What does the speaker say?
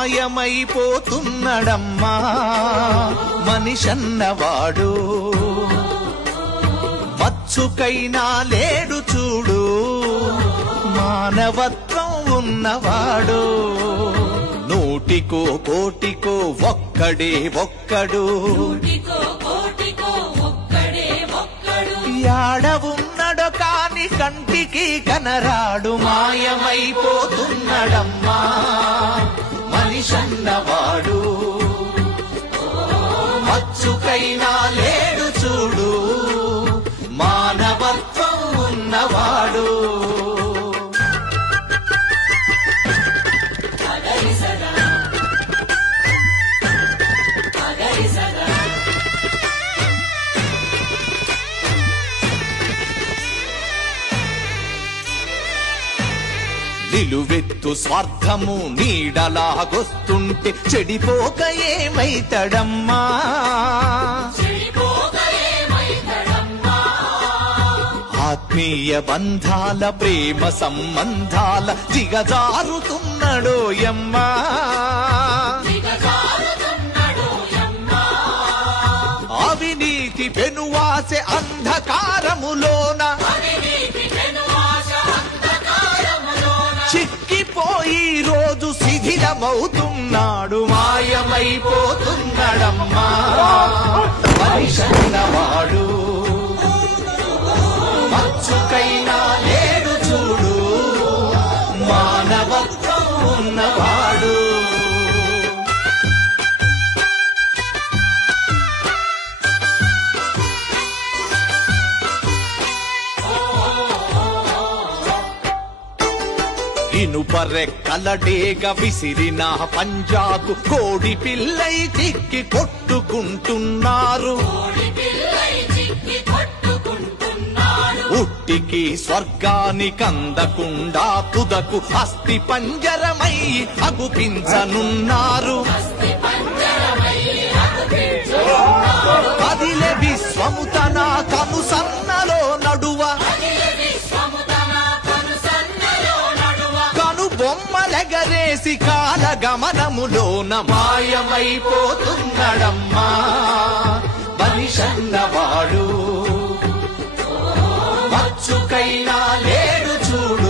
మాయమైపోతున్నడమ్మా మనిషన్నవాడు. మచ్చుకైనా లేడు చూడు మానవత్వం ఉన్నవాడు. నూటికో కోటికో ఒక్కడే ఒక్కడు, యాడ ఉన్నడో కాని కంటికి కనరాడు. మాయమైపోతున్నడమ్మా మనిషన్నవాడు. మచ్చుకైనా లేడు చూడు మానవత్వం ఉన్నవాడు. నిలువెత్తు స్వార్థము నీడలాగొస్తుంటే చెడిపోక ఏమైతడమ్మా. ఆత్మీయ బంధాల ప్రేమ సంబంధాల దిగజారుతున్నడోయమ్మా. అవినీతి పెనువాసె అంధకారములోన చిక్కిపోయి రోజు శిథిలమవుతున్నాడు. మాయమైపోతున్నాడమ్మా మనిషన్నవాడు. మచ్చుకైనా లేడు చూడు మానవత్వం ఉన్నవాడు. ఇనుపరెక్కలడేగ విసిరిన పంజాకు కోడి పిల్లై చిక్కి కొట్టుకుంటున్నారు. ఉట్టికి స్వర్గానికందకుండా తుదకు అస్థి పంజరమై అగుపించనున్నారు. కదిలే విశ్వము తన కనుసన్నలో నడువ, కను బొమ్మలెగరేసి కాల గమనములోన మాయమైపోతున్నడమ్మా మనిషన్నవాడు. మచ్చుకైనా లేడు చూడు